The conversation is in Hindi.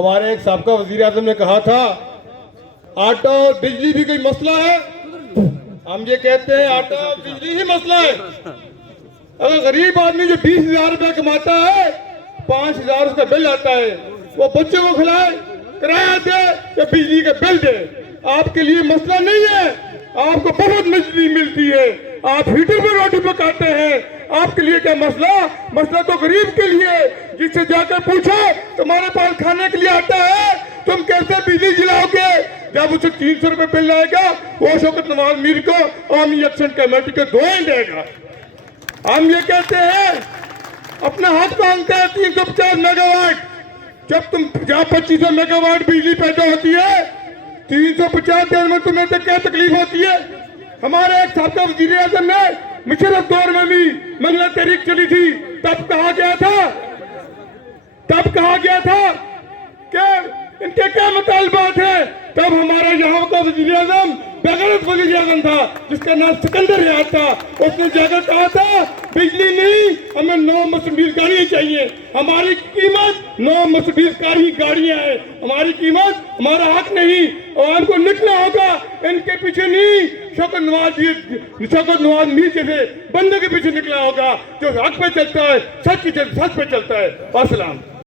हमारे एक साबका वजीर आजम ने कहा था आटा और बिजली भी कोई मसला है। हम ये कहते हैं आटा और बिजली ही मसला है। अगर गरीब आदमी जो 20,000 रुपया कमाता है, 5,000 उसका बिल आता है, वो बच्चों को खिलाए, किराया दे या बिजली का बिल दे, आपके लिए मसला नहीं है। आपको बहुत बिजली मिलती है, आप हीटर पर रोटी पकाते हैं, आपके लिए क्या मसला? मसला तो गरीब के लिए। जिससे जाकर पूछो तुम्हारे पास खाने के लिए आता है, तुम कैसे बिजली जलाओगे? जब उसे 300 रुपए बिल आएगा, वो शौकत नवाज मीर को आर्मी एक्शन कमेटी को दुआएं देगा। हम ये कहते हैं, अपना हक मांगते हैं 350 मेगावाट। जब तुम 2500 मेगावाट बिजली पैदा होती है, 350 दिन में तुम्हें तो क्या तकलीफ होती है? हमारे एक साबका वजीर आजम ने मुशर्रफ दौर में भी मंगला तहरीक चली थी, तब कहा गया था कि इनके क्या मुतालबात है। तब हमारा यहाँ का वजीर आजम बेगैरत वजीर आजम था, जिसका नाम सिकंदर याद था। उसने जाकर कहा था बिजली नहीं, हमें 9 मर्सिडीज गाड़ियां चाहिए। हमारी कीमत 9 मर्सिडीज कार गाड़ियां हैं, हमारी कीमत, हमारा हक नहीं। और हमको निकलना होगा, इनके पीछे नहीं, शौकत नवाज मीर जैसे बंदे के पीछे निकला होगा, जो हक पे चलता है, सच पे चलता है। अस्सलाम।